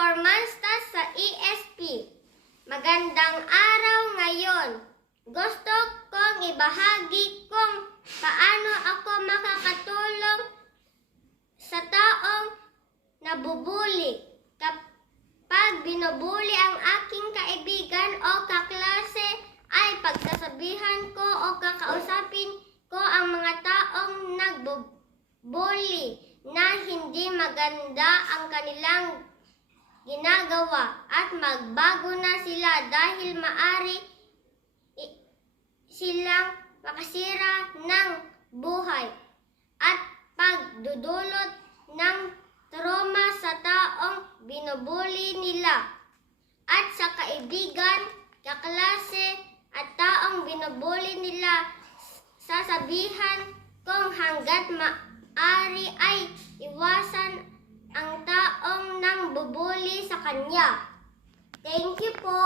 performance test sa ESP. Magandang araw ngayon. Gusto kong ibahagi kung paano ako makakatulong sa taong nabubuli. Kapag binubuli ang aking kaibigan o kaklase, ay pagsasabihan ko o kakausapin ko ang mga taong nagbubuli na hindi maganda ang kanilang ginagawa at magbago na sila dahil maaari silang makasira ng buhay at pagdudulot ng trauma sa taong binubuli nila at sa kaibigan, kaklase at taong binubuli nila. Sasabihan kung hanggat maaari ay iwasan ang taong nang bubuli sa kanya. Thank you po.